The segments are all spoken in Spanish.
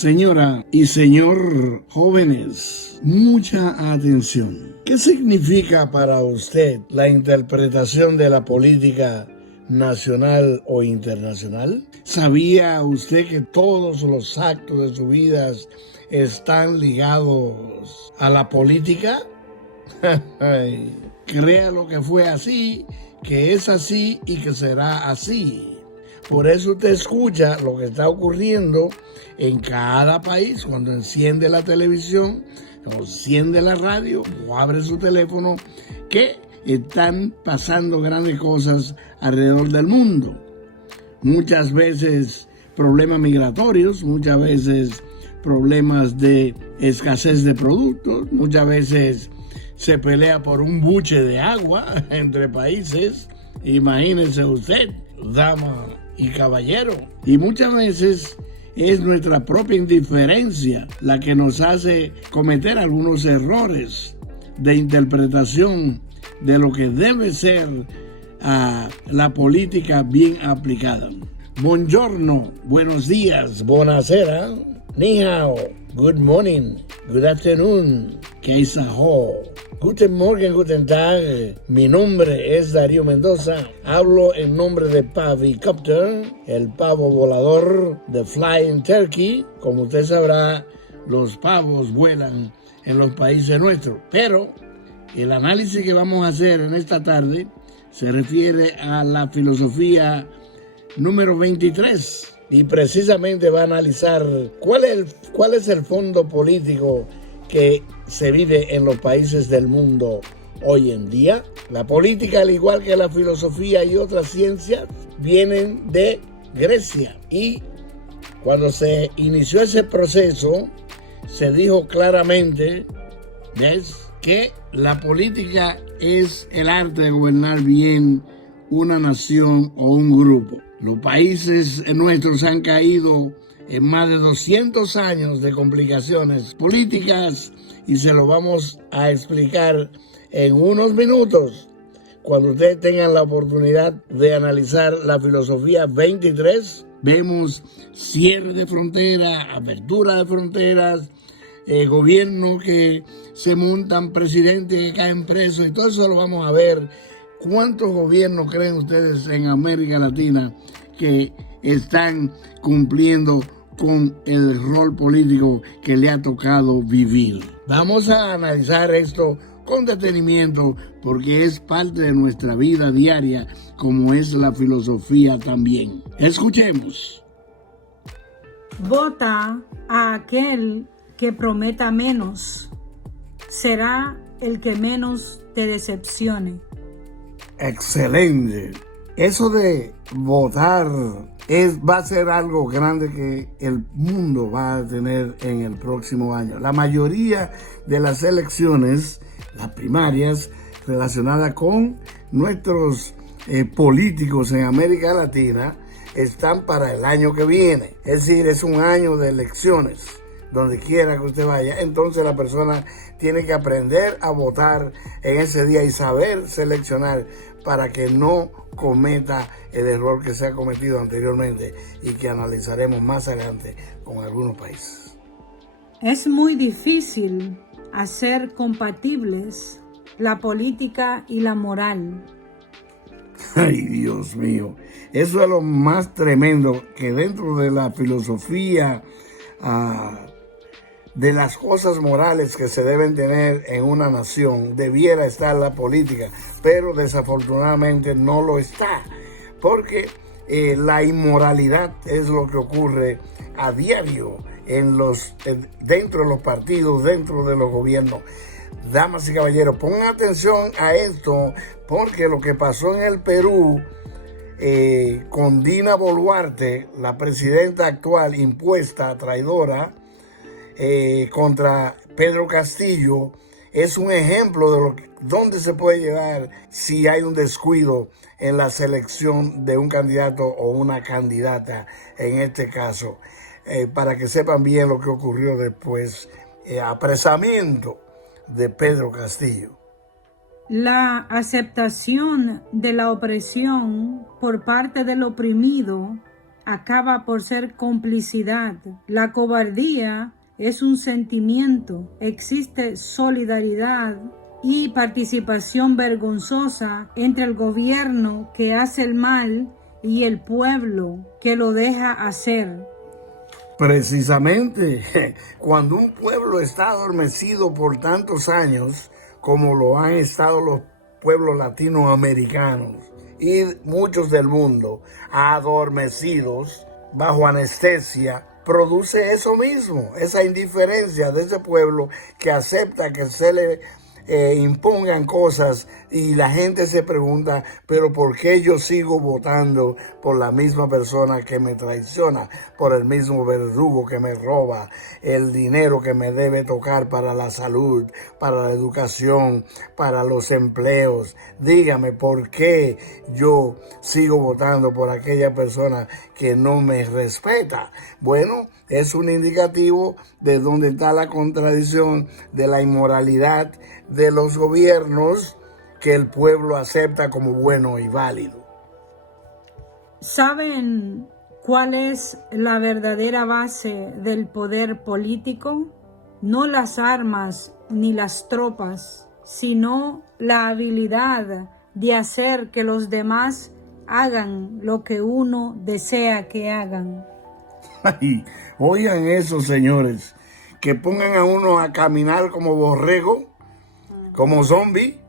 Señora y señor jóvenes, mucha atención. ¿Qué significa para usted la interpretación de la política nacional o internacional? ¿Sabía usted que todos los actos de su vida están ligados a la política? Créalo que fue así, que es así y que será así. Por eso usted escucha lo que está ocurriendo en cada país cuando enciende la televisión, o enciende la radio o abre su teléfono, que están pasando grandes cosas alrededor del mundo. Muchas veces problemas migratorios, muchas veces problemas de escasez de productos, muchas veces se pelea por un buche de agua entre países. Imagínese usted, dama y caballero. Y muchas veces es nuestra propia indiferencia la que nos hace cometer algunos errores de interpretación de lo que debe ser la política bien aplicada. Buongiorno, buenos días, buonasera, ni hao, good morning, good afternoon, kaisaho. Guten Morgen, guten Tag. Mi nombre es Darío Mendoza. Hablo en nombre de Pavicopter, el pavo volador de Flying Turkey. Como usted sabrá, los pavos vuelan en los países nuestros. Pero el análisis que vamos a hacer en esta tarde se refiere a la filosofía número 23. Y precisamente va a analizar cuál es el fondo político que se vive en los países del mundo hoy en día. La política, al igual que la filosofía y otras ciencias, vienen de Grecia. Y cuando se inició ese proceso, se dijo claramente, ¿ves?, que la política es el arte de gobernar bien una nación o un grupo. Los países nuestros han caído en más de 200 años de complicaciones políticas y se lo vamos a explicar en unos minutos cuando ustedes tengan la oportunidad de analizar la filosofía 23. Vemos cierre de fronteras, apertura de fronteras, gobierno que se montan, presidentes que caen presos, y todo eso lo vamos a ver. ¿Cuántos gobiernos creen ustedes en América Latina que están cumpliendo con el rol político que le ha tocado vivir? Vamos a analizar esto con detenimiento porque es parte de nuestra vida diaria, como es la filosofía también. Escuchemos. Vota a aquel que prometa menos. Será el que menos te decepcione. Excelente. Eso de votar va a ser algo grande que el mundo va a tener en el próximo año. La mayoría de las elecciones, las primarias, relacionadas con nuestros políticos en América Latina, están para el año que viene. Es decir, es un año de elecciones. Donde quiera que usted vaya, entonces la persona tiene que aprender a votar en ese día y saber seleccionar para que no cometa el error que se ha cometido anteriormente y que analizaremos más adelante con algunos países. Es muy difícil hacer compatibles la política y la moral. Ay, Dios mío, eso es lo más tremendo, que dentro de la filosofía de las cosas morales que se deben tener en una nación, debiera estar la política, pero desafortunadamente no lo está, porque la inmoralidad es lo que ocurre a diario dentro de los partidos, dentro de los gobiernos. Damas y caballeros, pongan atención a esto, porque lo que pasó en el Perú con Dina Boluarte, la presidenta actual impuesta, traidora, contra Pedro Castillo, es un ejemplo de dónde se puede llegar si hay un descuido en la selección de un candidato o una candidata, en este caso, para que sepan bien lo que ocurrió después, apresamiento de Pedro Castillo. La aceptación de la opresión por parte del oprimido acaba por ser complicidad. La cobardía es un sentimiento. Existe solidaridad y participación vergonzosa entre el gobierno que hace el mal y el pueblo que lo deja hacer. Precisamente, cuando un pueblo está adormecido por tantos años, como lo han estado los pueblos latinoamericanos y muchos del mundo, adormecidos bajo anestesia, produce eso mismo, esa indiferencia de ese pueblo que acepta que se le impongan cosas y la gente se pregunta, pero ¿por qué yo sigo votando por la misma persona que me traiciona, por el mismo verdugo que me roba el dinero que me debe tocar para la salud, para la educación, para los empleos? Dígame, ¿por qué yo sigo votando por aquella persona que no me respeta? Bueno, es un indicativo de dónde está la contradicción de la inmoralidad de los gobiernos que el pueblo acepta como bueno y válido. ¿Saben cuál es la verdadera base del poder político? No las armas ni las tropas, sino la habilidad de hacer que los demás hagan lo que uno desea que hagan. Ay, oigan eso, señores, que pongan a uno a caminar como borrego, como zombie,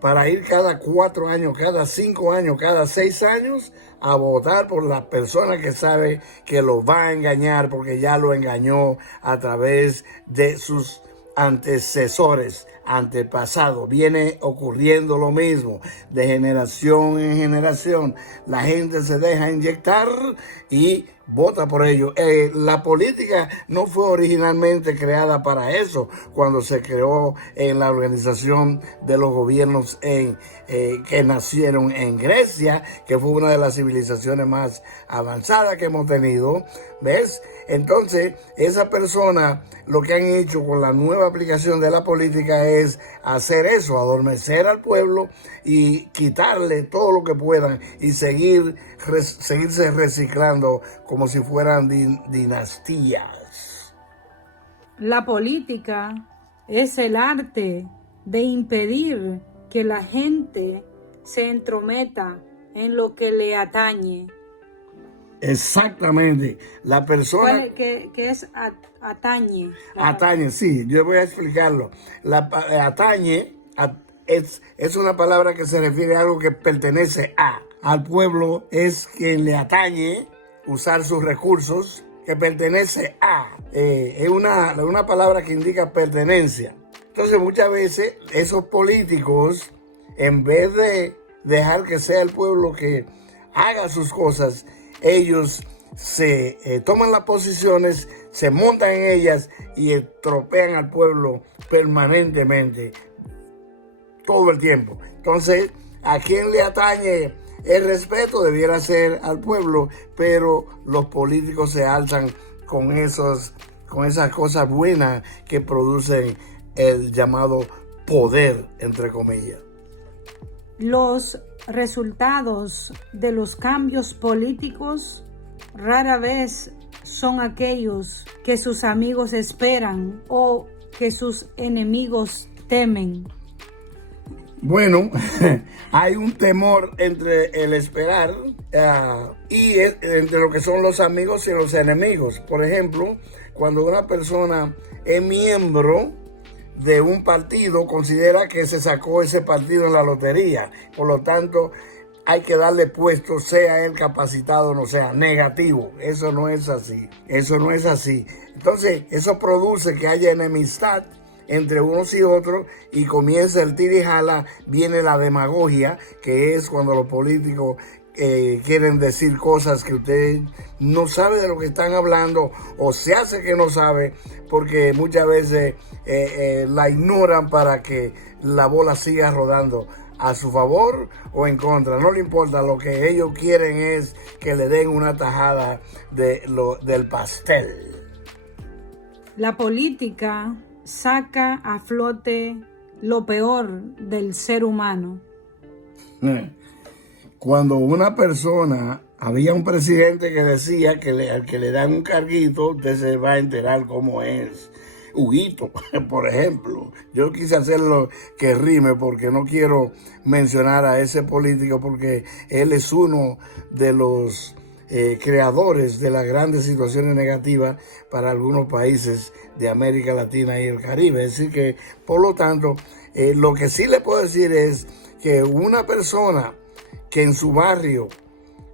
para ir cada 4 años, cada 5 años, cada 6 años a votar por la persona que sabe que lo va a engañar porque ya lo engañó a través de sus antecesores, antepasados. Viene ocurriendo lo mismo de generación en generación. La gente se deja inyectar y vota por ello. La política no fue originalmente creada para eso, cuando se creó en la organización de los gobiernos que nacieron en Grecia, que fue una de las civilizaciones más avanzadas que hemos tenido. ¿Ves? Entonces, esa persona, lo que han hecho con la nueva aplicación de la política es hacer eso, adormecer al pueblo y quitarle todo lo que puedan y seguirse reciclando como si fueran dinastías. La política es el arte de impedir que la gente se entrometa en lo que le atañe. Exactamente. La persona... ¿Qué es atañe? Atañe, sí, yo voy a explicarlo. Atañe es una palabra que se refiere a algo que pertenece al pueblo, es quien le atañe usar sus recursos, que pertenece es una palabra que indica pertenencia. Entonces muchas veces esos políticos, en vez de dejar que sea el pueblo que haga sus cosas, ellos se toman las posiciones, se montan en ellas y estropean al pueblo permanentemente, todo el tiempo. Entonces, a quien le atañe el respeto debiera ser al pueblo, pero los políticos se alzan con esas cosas buenas que producen el llamado poder, entre comillas. Los resultados de los cambios políticos rara vez son aquellos que sus amigos esperan o que sus enemigos temen. Bueno, hay un temor entre el esperar y entre lo que son los amigos y los enemigos. Por ejemplo, cuando una persona es miembro de un partido, considera que se sacó ese partido en la lotería. Por lo tanto, hay que darle puesto, sea él capacitado o no sea, negativo. Eso no es así. Eso no es así. Entonces, eso produce que haya enemistad entre unos y otros y comienza el tira y jala. Viene la demagogia, que es cuando los políticos quieren decir cosas que usted no sabe de lo que están hablando o se hace que no sabe, porque muchas veces la ignoran para que la bola siga rodando a su favor o en contra. No le importa, lo que ellos quieren es que le den una tajada del pastel. La política saca a flote lo peor del ser humano. Cuando una persona Había un presidente que decía que al que le dan un carguito, usted se va a enterar cómo es. Huguito, por ejemplo. Yo quise hacerlo que rime porque no quiero mencionar a ese político porque él es uno de los creadores de las grandes situaciones negativas para algunos países de América Latina y el Caribe. Es decir que, por lo tanto, lo que sí le puedo decir es que una persona que en su barrio,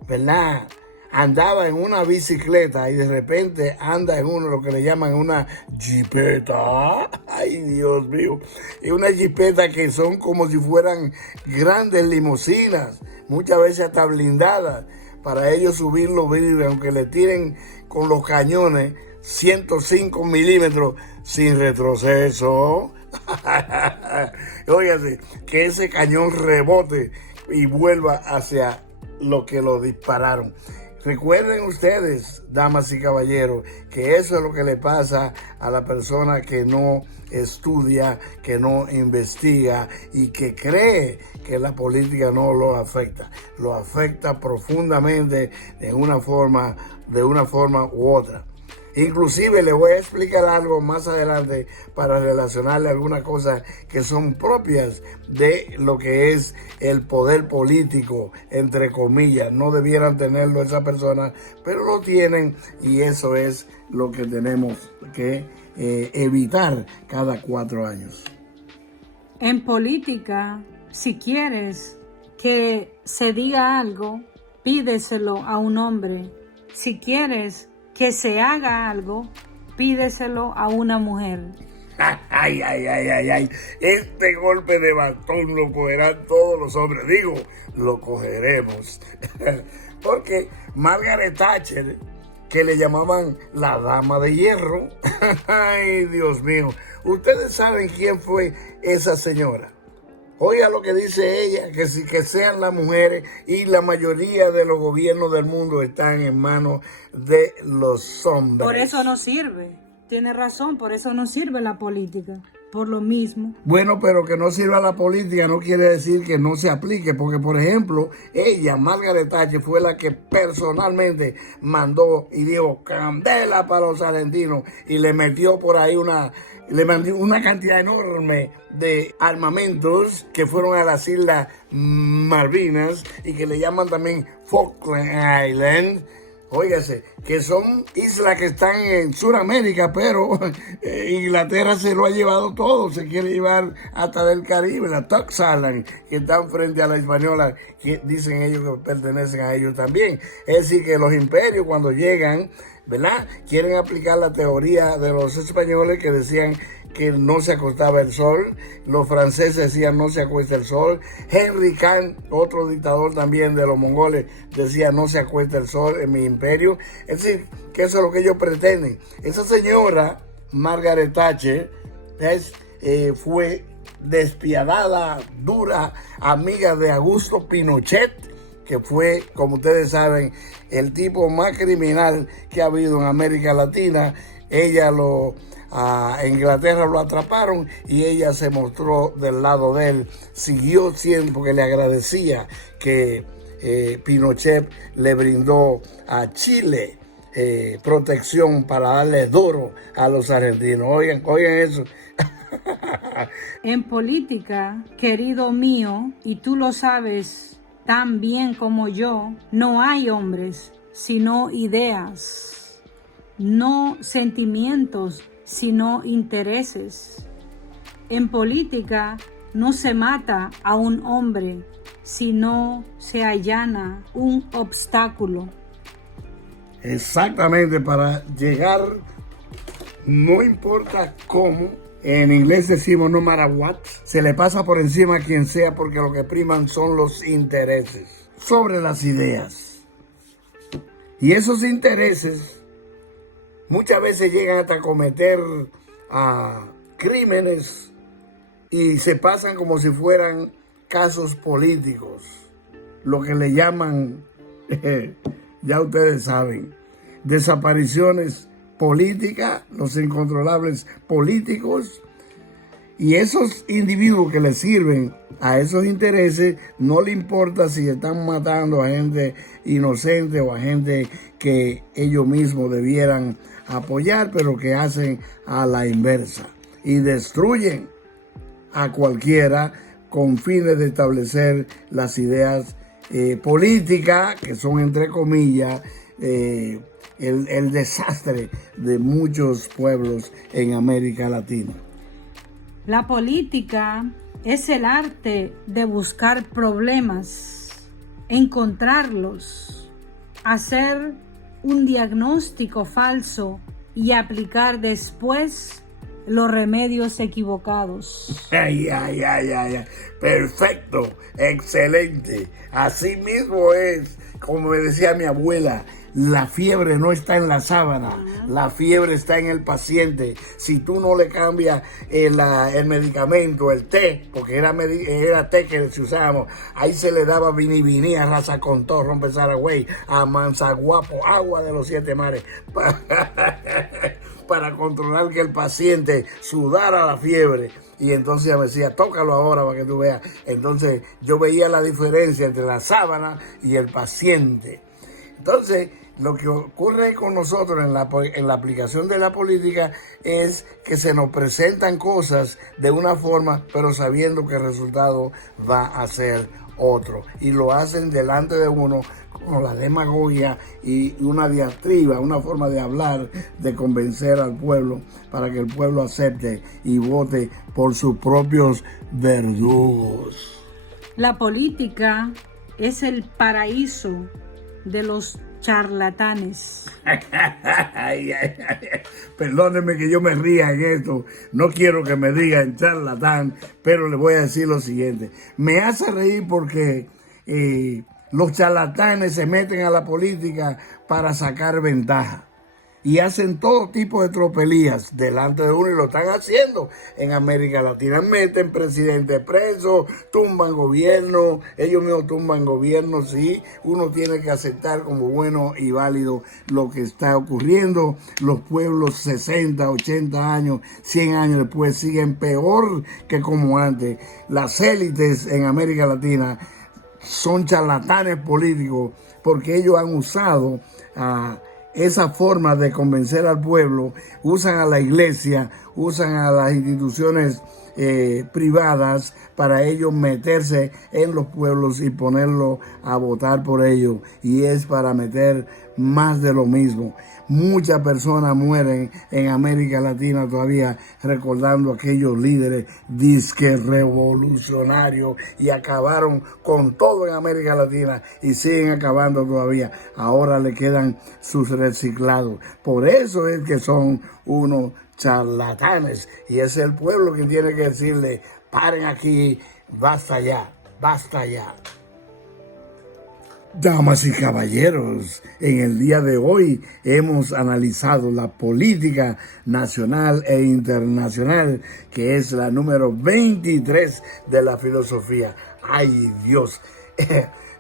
¿verdad?, andaba en una bicicleta y de repente anda en lo que le llaman una jipeta. Ay, Dios mío. Y una jipeta que son como si fueran grandes limusinas, muchas veces hasta blindadas, para ellos subir los vidrios, aunque le tiren con los cañones 105 milímetros sin retroceso. Óigase, que ese cañón rebote y vuelva hacia lo que lo dispararon. Recuerden ustedes, damas y caballeros, que eso es lo que le pasa a la persona que no estudia, que no investiga y que cree que la política no lo afecta. Lo afecta profundamente de una forma u otra. Inclusive le voy a explicar algo más adelante para relacionarle algunas cosas que son propias de lo que es el poder político, entre comillas. No debieran tenerlo esas personas, pero lo tienen y eso es lo que tenemos que evitar cada 4 años. En política, si quieres que se diga algo, pídeselo a un hombre. Si quieres que se haga algo, pídeselo a una mujer. Ay, ay, ay, ay, ay. Este golpe de bastón lo cogerán todos los hombres. Digo, lo cogeremos. Porque Margaret Thatcher, que le llamaban la dama de hierro. Ay, Dios mío. Ustedes saben quién fue esa señora. Oiga lo que dice ella, que sean las mujeres, y la mayoría de los gobiernos del mundo están en manos de los hombres. Por eso no sirve. Tiene razón, por eso no sirve la política. Por lo mismo. Bueno, pero que no sirva la política no quiere decir que no se aplique, porque por ejemplo, ella, Margaret Thatcher, fue la que personalmente mandó y dijo candela para los argentinos y le metió por ahí le mandó una cantidad enorme de armamentos que fueron a las Islas Malvinas y que le llaman también Falkland Islands. Óigase, que son islas que están en Sudamérica, pero Inglaterra se lo ha llevado todo, se quiere llevar hasta del Caribe, la Tuck Island, que están frente a la Hispaniola, que dicen ellos que pertenecen a ellos también. Es decir, que los imperios cuando llegan, ¿verdad?, quieren aplicar la teoría de los españoles que decían que no se acostaba el sol, los franceses decían no se acuesta el sol, Henry Khan, otro dictador también de los mongoles, decía no se acuesta el sol en mi imperio. Es decir, que eso es lo que ellos pretenden. Esa señora, Margaret Thatcher, fue despiadada, dura, amiga de Augusto Pinochet, que fue, como ustedes saben, el tipo más criminal que ha habido en América Latina. Ella a Inglaterra lo atraparon y ella se mostró del lado de él, siguió siendo, porque le agradecía que Pinochet le brindó a Chile protección para darle duro a los argentinos. Oigan eso. En política, querido mío, y tú lo sabes tan bien como yo, no hay hombres, sino ideas, no sentimientos, sino intereses. En política no se mata a un hombre, sino se allana un obstáculo. Exactamente, para llegar, no importa cómo, en inglés decimos no matter what, se le pasa por encima a quien sea porque lo que priman son los intereses sobre las ideas. Y esos intereses muchas veces llegan hasta cometer crímenes y se pasan como si fueran casos políticos, lo que le llaman, ya ustedes saben, desapariciones políticas, los incontrolables políticos, Y esos individuos que le sirven a esos intereses, no le importa si están matando a gente inocente o a gente que ellos mismos debieran apoyar, pero que hacen a la inversa y destruyen a cualquiera con fines de establecer las ideas políticas, que son entre comillas el desastre de muchos pueblos en América Latina. La política es el arte de buscar problemas, encontrarlos, hacer un diagnóstico falso y aplicar después los remedios equivocados. Ay. Perfecto, excelente. Así mismo es, como me decía mi abuela, la fiebre no está en la sábana, la fiebre está en el paciente. Si tú no le cambias el medicamento, el té, porque era té que se usábamos, ahí se le daba vini, a raza con todo, rompe Saragüey, a Manzaguapo, agua de los 7 mares, para controlar que el paciente sudara la fiebre. Y entonces ella me decía, tócalo ahora para que tú veas. Entonces yo veía la diferencia entre la sábana y el paciente. Entonces, lo que ocurre con nosotros en la aplicación de la política es que se nos presentan cosas de una forma, pero sabiendo que el resultado va a ser otro. Y lo hacen delante de uno con la demagogia y una diatriba, una forma de hablar, de convencer al pueblo para que el pueblo acepte y vote por sus propios verdugos. La política es el paraíso de los charlatanes. Perdónenme que yo me ría en esto. No quiero que me digan charlatán, pero le voy a decir lo siguiente. Me hace reír porque los charlatanes se meten a la política para sacar ventaja. Y hacen todo tipo de tropelías delante de uno y lo están haciendo en América Latina. Meten presidentes presos, tumban gobierno, ellos mismos tumban gobierno, sí. Uno tiene que aceptar como bueno y válido lo que está ocurriendo. Los pueblos 60, 80 años, 100 años después siguen peor que como antes. Las élites en América Latina son charlatanes políticos porque ellos han usado esa forma de convencer al pueblo, usan a la iglesia, usan a las instituciones privadas para ellos meterse en los pueblos y ponerlos a votar por ellos. Y es para meter más de lo mismo. Muchas personas mueren en América Latina todavía recordando aquellos líderes disque revolucionarios y acabaron con todo en América Latina y siguen acabando todavía. Ahora le quedan sus reciclados. Por eso es que son unos charlatanes y es el pueblo quien tiene que decirle, paren aquí, basta ya, basta ya. Damas y caballeros, en el día de hoy hemos analizado la política nacional e internacional, que es la número 23 de la filosofía. ¡Ay, Dios!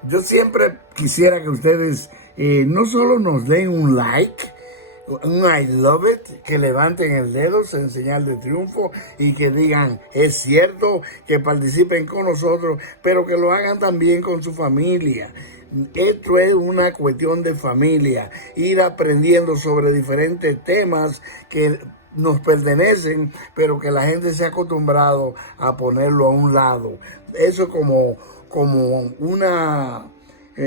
Yo siempre quisiera que ustedes no solo nos den un like, un I love it, que levanten el dedo en señal de triunfo y que digan, es cierto, que participen con nosotros, pero que lo hagan también con su familia. Esto es una cuestión de familia, ir aprendiendo sobre diferentes temas que nos pertenecen, pero que la gente se ha acostumbrado a ponerlo a un lado. Eso como una,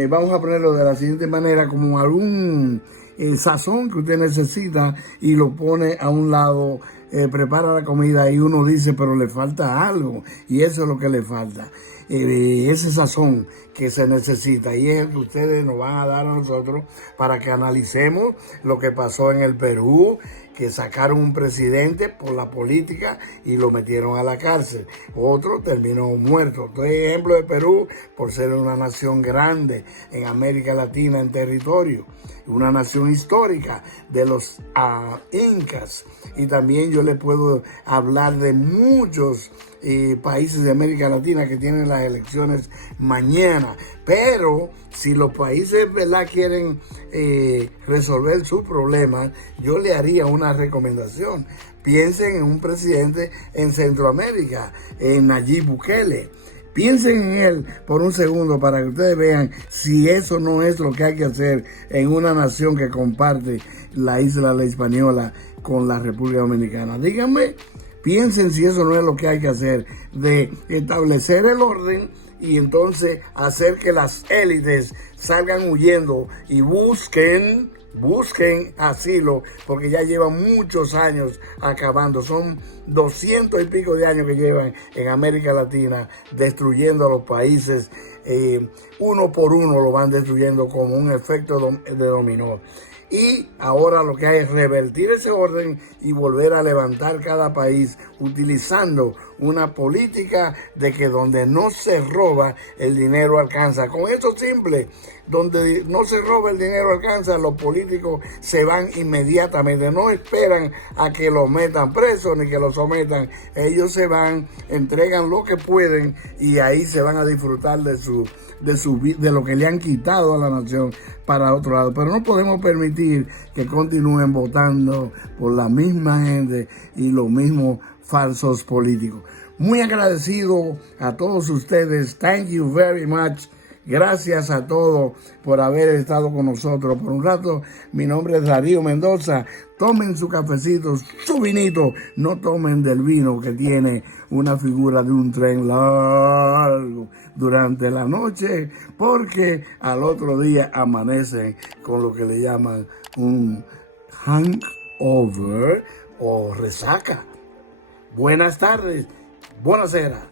vamos a ponerlo de la siguiente manera, como algún sazón que usted necesita y lo pone a un lado, prepara la comida y uno dice, pero le falta algo, y eso es lo que le falta. Ese sazón que se necesita y es que ustedes nos van a dar a nosotros para que analicemos lo que pasó en el Perú, que sacaron un presidente por la política y lo metieron a la cárcel. Otro terminó muerto. Estoy ejemplo de Perú por ser una nación grande en América Latina en territorio, una nación histórica de los incas. Y también yo les puedo hablar de muchos países de América Latina que tienen las elecciones mañana. Pero si los países, ¿verdad?, quieren resolver sus problemas, yo le haría una una recomendación. Piensen en un presidente en Centroamérica, en Nayib Bukele. Piensen en él por un segundo para que ustedes vean si eso no es lo que hay que hacer en una nación que comparte la isla La Hispaniola con la República Dominicana. Díganme, piensen si eso no es lo que hay que hacer, de establecer el orden y entonces hacer que las élites salgan huyendo y busquen asilo, porque ya llevan muchos años acabando. Son 200 y pico de años que llevan en América Latina destruyendo a los países. Uno por uno lo van destruyendo como un efecto de dominó. Y ahora lo que hay es revertir ese orden y volver a levantar cada país utilizando una política de que donde no se roba, el dinero alcanza. Con esto simple, donde no se roba el dinero alcanza, los políticos se van inmediatamente. No esperan a que los metan presos ni que los sometan. Ellos se van, entregan lo que pueden y ahí se van a disfrutar de lo que le han quitado a la nación para otro lado. Pero no podemos permitir que continúen votando por la misma gente y los mismos falsos políticos. Muy agradecido a todos ustedes. Thank you very much. Gracias a todos por haber estado con nosotros por un rato. Mi nombre es Darío Mendoza. Tomen su cafecito, su vinito. No tomen del vino que tiene una figura de un tren largo durante la noche, porque al otro día amanecen con lo que le llaman un hangover o resaca. Buenas tardes. Buonasera.